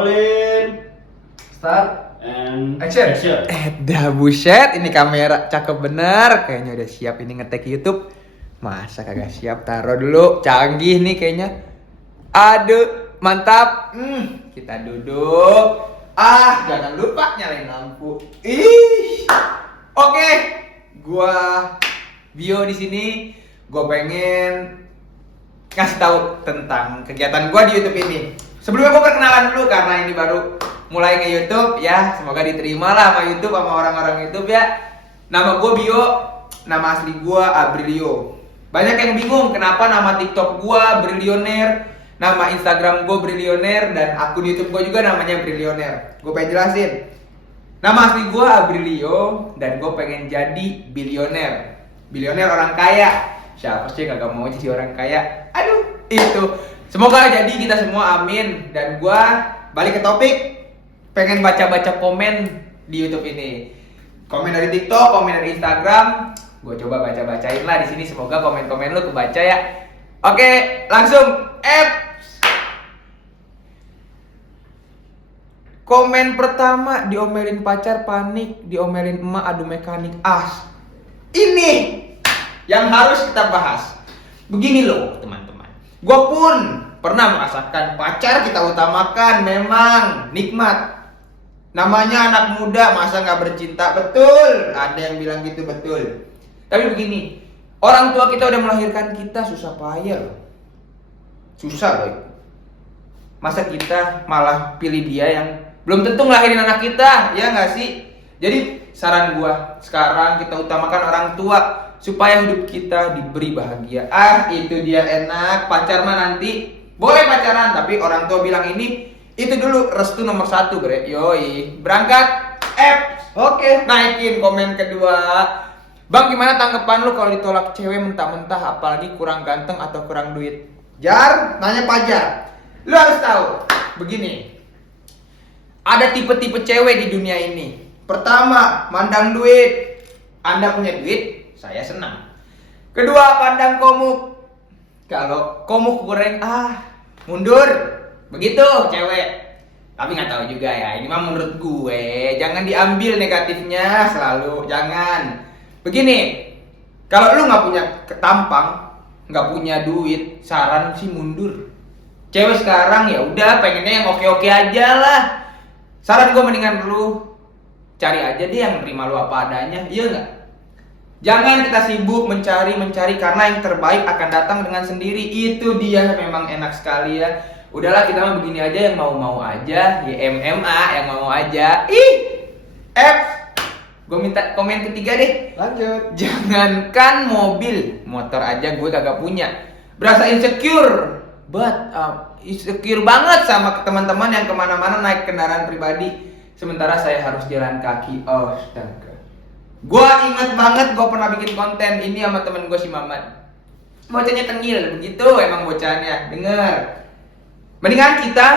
Rolling, Start and action. Dah buset, ini kamera cakep bener. Kayaknya udah siap ini ngetek YouTube. Masa kagak siap? Taruh dulu, canggih nih kayaknya. Aduh, mantap. Kita duduk. Jangan lupa nyalain lampu. Oke, gua Bio di sini. Gua pengen kasih tahu tentang kegiatan gua di YouTube ini. Sebelumnya gua perkenalan dulu karena ini baru mulai nge-YouTube ya. Semoga diterima lah sama YouTube, sama orang-orang YouTube ya. Nama gua Bio, nama asli gua Abrilio. Banyak yang bingung kenapa nama TikTok gua Brilioner, nama Instagram gua Brilioner, dan akun YouTube gua juga namanya Brilioner. Gua pengen jelasin. Nama asli gua Abrilio dan gua pengen jadi bilioner. Bilioner orang kaya. Siapa sih yang kagak mau jadi orang kaya? Aduh, itu. Semoga jadi kita semua, amin. Dan gua balik ke topik, pengen baca-baca komen di YouTube ini. Komen dari TikTok, komen dari Instagram, gue coba baca-bacain lah di sini. Semoga komen-komen lu kebaca ya. Oke, langsung komen pertama, diomelin pacar panik, diomelin emak adu mekanik. Ini yang harus kita bahas. Begini loh teman-teman, gue pun pernah merasakan pacar kita utamakan memang nikmat. Namanya anak muda, masa nggak bercinta? Betul, ada yang bilang gitu, betul. Tapi begini, orang tua kita udah melahirkan kita susah payah loh. Susah loh. Masa kita malah pilih dia yang belum tentu ngelahirin anak kita, ya nggak sih? Jadi saran gua, sekarang kita utamakan orang tua supaya hidup kita diberi bahagia. Itu dia enak. Pacar mah nanti boleh pacaran, tapi orang tua bilang ini itu dulu, restu nomor 1 bre. Yoi, berangkat. Oke, naikin komen kedua. Bang, gimana tanggapan lu kalau ditolak cewek mentah-mentah, apalagi kurang ganteng atau kurang duit? Jar, nanya Pajar. Lu harus tahu, begini. Ada tipe-tipe cewek di dunia ini. Pertama, mandang duit. Anda punya duit, saya senang. Kedua, pandang komuk. Kalau komuk kurang, mundur. Begitu cewek. Tapi nggak tahu juga ya. Ini mah menurut gue. Jangan diambil negatifnya selalu. Jangan. Begini. Kalau lu nggak punya ketampang, nggak punya duit, saran sih mundur. Cewek sekarang ya udah pengennya yang oke-oke aja lah. Saran gue mendingan lu cari aja deh yang nerima lu apa adanya. Iya nggak? Jangan kita sibuk mencari karena yang terbaik akan datang dengan sendiri. Itu dia, memang enak sekali ya. Udahlah, kita mah begini aja, yang mau-mau aja. Ya MMA yang mau aja. Gue minta komen ketiga deh. Lanjut. Jangankan mobil, motor aja gue kagak punya. Berasa insecure. Insecure banget sama teman-teman yang kemana-mana naik kendaraan pribadi. Sementara saya harus jalan kaki. Astaga. Gua ingat banget gua pernah bikin konten ini sama temen gua si Mamat. Bocahnya tengil, begitu emang bocahnya. Dengar. Mendingan kita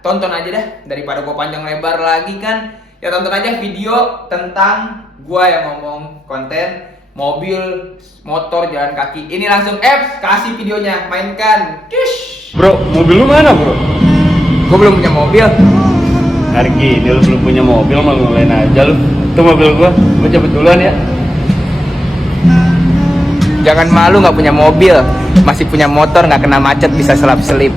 tonton aja dah daripada gua panjang lebar lagi kan. Ya tonton aja video tentang gua yang ngomong konten mobil, motor, jalan kaki. Ini langsung kasih videonya, mainkan. bro, mobil lu mana bro? Gua belum punya mobil. Hari gini lu belum punya mobil, malah ngelain aja lu. Itu mobil gua cabut duluan ya. Jangan malu nggak punya mobil, masih punya motor nggak kena macet bisa selap-selip.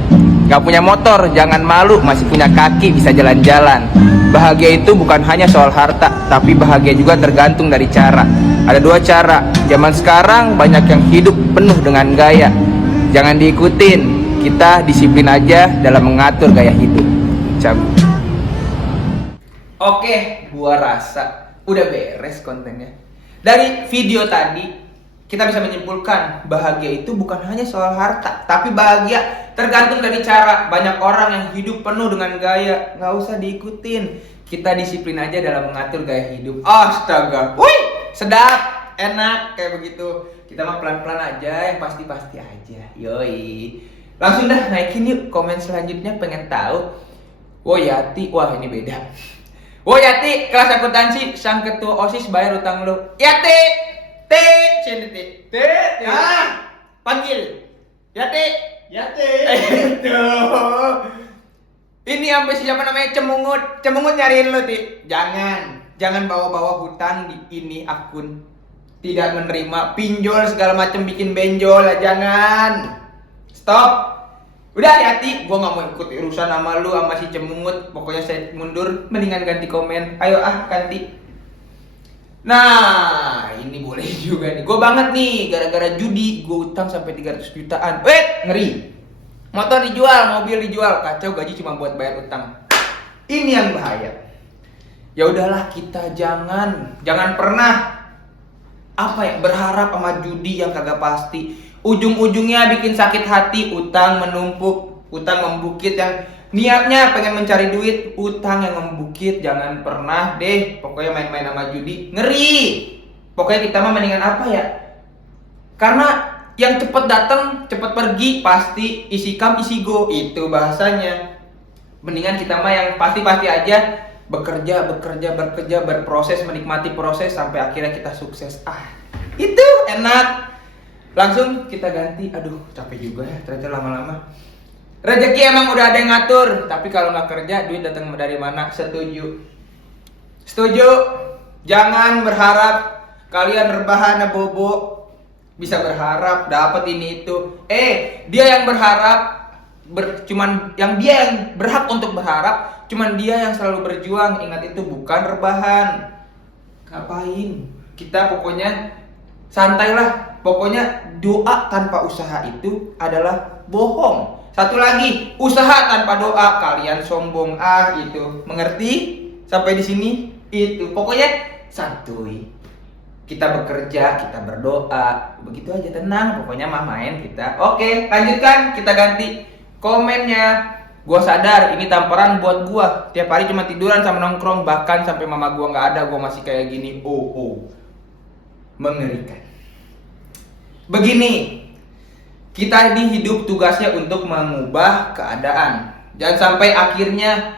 Nggak punya motor, jangan malu, masih punya kaki bisa jalan-jalan. Bahagia itu bukan hanya soal harta, tapi bahagia juga tergantung dari cara. Ada 2 cara. Zaman sekarang banyak yang hidup penuh dengan gaya. Jangan diikutin, kita disiplin aja dalam mengatur gaya hidup. Cabut. Oke, gua rasa udah beres kontennya. Dari video tadi kita bisa menyimpulkan bahagia itu bukan hanya soal harta, tapi bahagia tergantung dari cara. Banyak orang yang hidup penuh dengan gaya, nggak usah diikutin. Kita disiplin aja dalam mengatur gaya hidup. Astaga, wih, sedap, enak kayak begitu. Kita mah pelan-pelan aja, yang pasti-pasti aja. Yoi. Langsung dah naikin yuk komen selanjutnya, pengen tahu. Yati, wah ini beda. Yati, kelas akuntansi, sang ketua OSIS bayar utang lu. Yati, sini T. Ya, panggil. Yati. Yati. Itu. Ini sampai siapa namanya Cemungut nyariin lo, Ti. Jangan bawa-bawa hutang di ini akun. Tidak menerima pinjol segala macam, bikin benjol lah, jangan. Stop. Udah hati-hati, gua nggak mau ikut urusan sama lu sama si Cemungut. Pokoknya saya mundur, mendingan ganti komen. Ayo ganti. Nah, ini boleh juga nih. Gue banget nih, gara-gara judi gue utang sampai 300 jutaan. Ngeri. Motor dijual, mobil dijual, kacau, gaji cuma buat bayar utang. Ini yang bahaya. Ya udahlah, kita jangan pernah berharap sama judi yang kagak pasti. Ujung-ujungnya bikin sakit hati, utang menumpuk, utang membukit, yang niatnya pengen mencari duit, utang yang membukit. Jangan pernah deh, pokoknya main-main sama judi, ngeri. Pokoknya kita mah mendingan karena yang cepet datang, cepet pergi, pasti isi come isi go, itu bahasanya. Mendingan kita mah yang pasti-pasti aja, bekerja, berproses, menikmati proses sampai akhirnya kita sukses. Itu enak. Langsung kita ganti. Aduh, capek juga ya ternyata lama-lama. Rezeki emang udah ada yang ngatur, tapi kalau nggak kerja, duit datang dari mana? Setuju. Jangan berharap kalian rebahan bobo bisa berharap dapat ini itu. Dia yang berharap dia yang berhak untuk berharap, cuman dia yang selalu berjuang. Ingat, itu bukan rebahan. Ngapain? Kita pokoknya santailah. Pokoknya doa tanpa usaha itu adalah bohong. Satu lagi, usaha tanpa doa kalian sombong. Itu. Mengerti? Sampai di sini? Itu. Pokoknya santuy. Kita bekerja, kita berdoa, begitu aja, tenang. Pokoknya main kita. Oke, lanjutkan, kita ganti komennya. Gua sadar ini tamparan buat gua. Tiap hari cuma tiduran sama nongkrong, bahkan sampai mama gua nggak ada, gua masih kayak gini. Mengerikan. Begini, kita di hidup tugasnya untuk mengubah keadaan. Jangan sampai akhirnya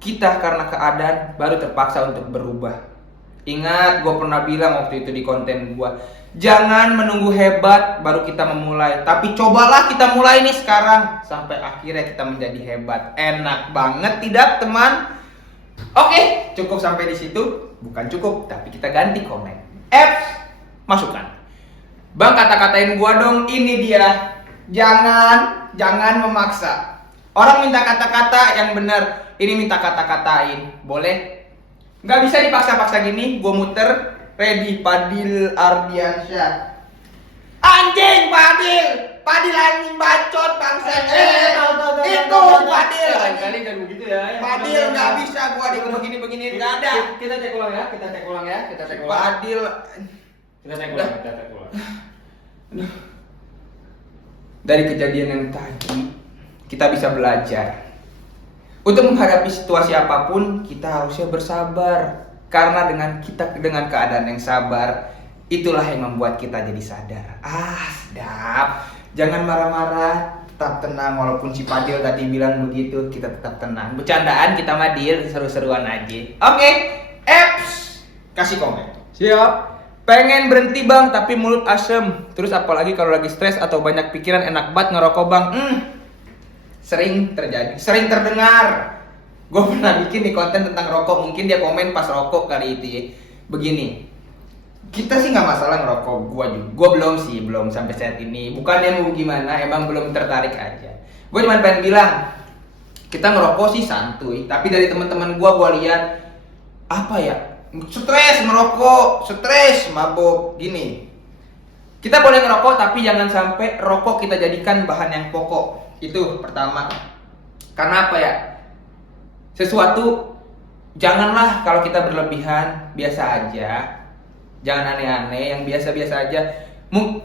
kita karena keadaan baru terpaksa untuk berubah. Ingat, gue pernah bilang waktu itu di konten gue, jangan menunggu hebat baru kita memulai, tapi cobalah kita mulai nih sekarang sampai akhirnya kita menjadi hebat. Enak banget tidak, teman? Oke, cukup sampai di situ. Bukan cukup, tapi kita ganti komen. Masukan. Bang, kata-katain gue dong. Ini dia. Jangan memaksa. Orang minta kata-kata yang benar, ini minta kata-katain. Boleh? Nggak bisa dipaksa-paksa gini. Gue muter. Ready. Padil Ardiansyah. Anjing, Padil anjing bacot bangsa. Itu Padil. Kali dan begitu ya. Padil nggak bisa gue begini-begini, nggak ada. Kita cek ulang ya. Padil. Kita cek ulang. Dari kejadian yang tadi, kita bisa belajar. Untuk menghadapi situasi apapun, kita harusnya bersabar. Karena dengan keadaan yang sabar, itulah yang membuat kita jadi sadar. Sedap. Jangan marah-marah, tetap tenang. Walaupun si Padil tadi bilang begitu, kita tetap tenang. Bercandaan kita mah deal, seru-seruan aja. Oke, kasih komen. Siap. Pengen berhenti bang, tapi mulut asem. Terus apalagi kalau lagi stres atau banyak pikiran, enak banget ngerokok bang. Sering terjadi, sering terdengar. Gue pernah bikin nih konten tentang rokok. Mungkin dia komen pas rokok kali itu ya. Begini, kita sih nggak masalah ngerokok. Gue belum sampai saat ini. Bukannya mau gimana, emang belum tertarik aja. Gue cuma pengen bilang, kita ngerokok sih santuy. Tapi dari teman-teman gue lihat stres merokok, stres mabok gini. Kita boleh ngerokok, tapi jangan sampai rokok kita jadikan bahan yang pokok. Itu pertama. Karena sesuatu janganlah kalau kita berlebihan, biasa aja. Jangan aneh-aneh, yang biasa-biasa aja.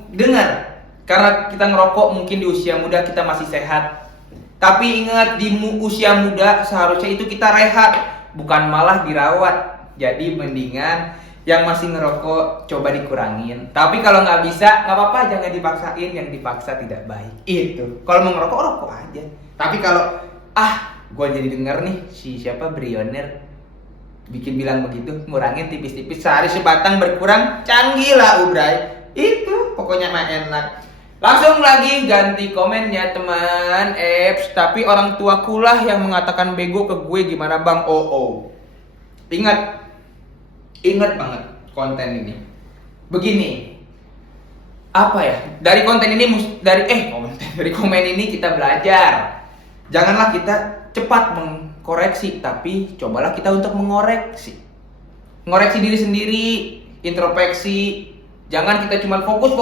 Dengar, karena kita ngerokok mungkin di usia muda kita masih sehat. Tapi ingat, di usia muda seharusnya itu kita rehat, bukan malah dirawat. Jadi mendingan yang masih ngerokok coba dikurangin. Tapi kalau nggak bisa, nggak apa-apa, jangan dipaksain. Yang dipaksa tidak baik. Itu. Kalau mau ngerokok, rokok aja. Tapi kalau gue jadi denger nih siapa Brioner bilang begitu, ngurangin tipis-tipis, sehari sebatang berkurang, canggih lah ubray. Itu pokoknya mah enak. Langsung lagi ganti komennya teman Eps. Tapi orang tuaku lah yang mengatakan bego ke gue, gimana bang? Ingat banget konten ini. Begini, apa ya? Dari konten ini dari komen ini kita belajar. Janganlah kita cepat mengkoreksi, tapi cobalah kita untuk mengoreksi. Mengoreksi diri sendiri, introspeksi. Jangan kita cuma fokus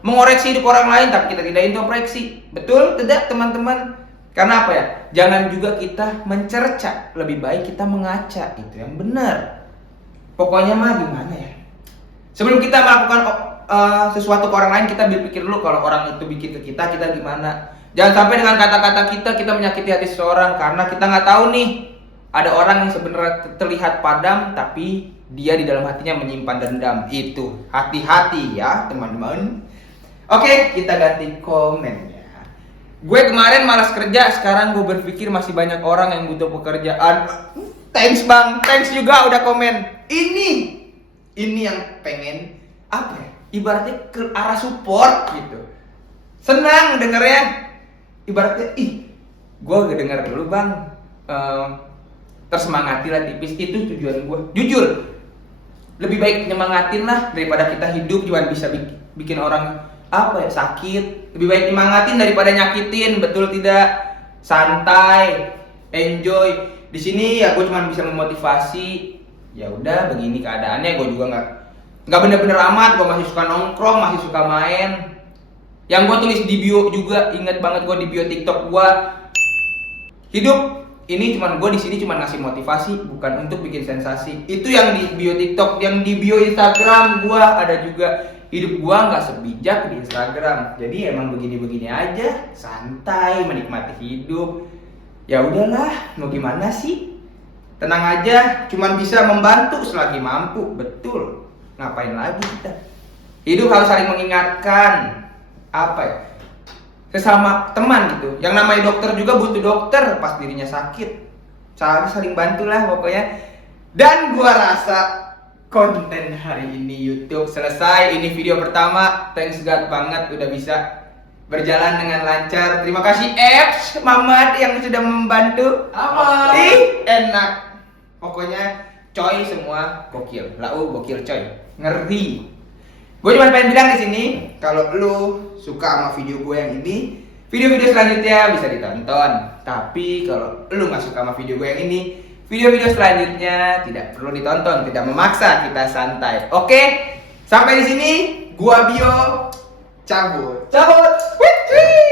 mengoreksi hidup orang lain tapi kita tidak introspeksi. Betul tidak teman-teman? Karena apa ya? Jangan juga kita mencerca, lebih baik kita mengaca, itu yang benar. Pokoknya mah gimana ya? Sebelum kita melakukan sesuatu ke orang lain, kita berpikir dulu kalau orang itu bikin ke kita gimana. Jangan sampai dengan kata-kata kita menyakiti hati seseorang, karena kita nggak tahu nih, ada orang yang sebenarnya terlihat padam tapi dia di dalam hatinya menyimpan dendam. Itu hati-hati ya teman-teman. Oke, kita ganti komennya. Gue kemarin malas kerja, sekarang gue berpikir masih banyak orang yang butuh pekerjaan. Thanks bang, thanks juga udah komen. Ini yang pengen apa ya? Ibaratnya ke arah support gitu. Senang dengernya. Ibaratnya, gue denger dulu bang. Tersemangatilah tipis, itu tujuan gue. Jujur, lebih baik nyemangatin lah daripada kita hidup cuma bisa bikin orang sakit. Lebih baik nyemangatin daripada nyakitin, betul tidak? Santai, enjoy. Di sini ya gue cuma bisa memotivasi. Ya udah begini keadaannya, gue juga nggak bener-bener amat. Gue masih suka nongkrong, masih suka main. Yang gue tulis di bio juga, ingat banget gue di bio TikTok gue. Hidup ini cuman gue di sini cuma ngasih motivasi, bukan untuk bikin sensasi. Itu yang di bio TikTok, yang di bio Instagram gue ada juga. Hidup gue nggak sebijak di Instagram. Jadi emang begini-begini aja, santai, menikmati hidup. Ya udahlah, mau gimana sih? Tenang aja, cuman bisa membantu selagi mampu, betul. Ngapain lagi kita? Hidup harus saling mengingatkan. Sesama teman gitu. Yang namanya dokter juga butuh dokter pas dirinya sakit. Saling bantulah pokoknya. Dan gua rasa konten hari ini YouTube selesai. Ini video pertama. Thanks God banget udah bisa berjalan dengan lancar. Terima kasih Eps, Mamat yang sudah membantu. Enak. Pokoknya coy semua gokil. Gokil coy. Ngeri. Gue cuma pengen bilang di sini, kalau lu suka sama video gue yang ini, video-video selanjutnya bisa ditonton. Tapi kalau lu nggak suka sama video gue yang ini, video-video selanjutnya tidak perlu ditonton, tidak memaksa, kita santai. Oke, sampai di sini, gua Bio cabut. Wih.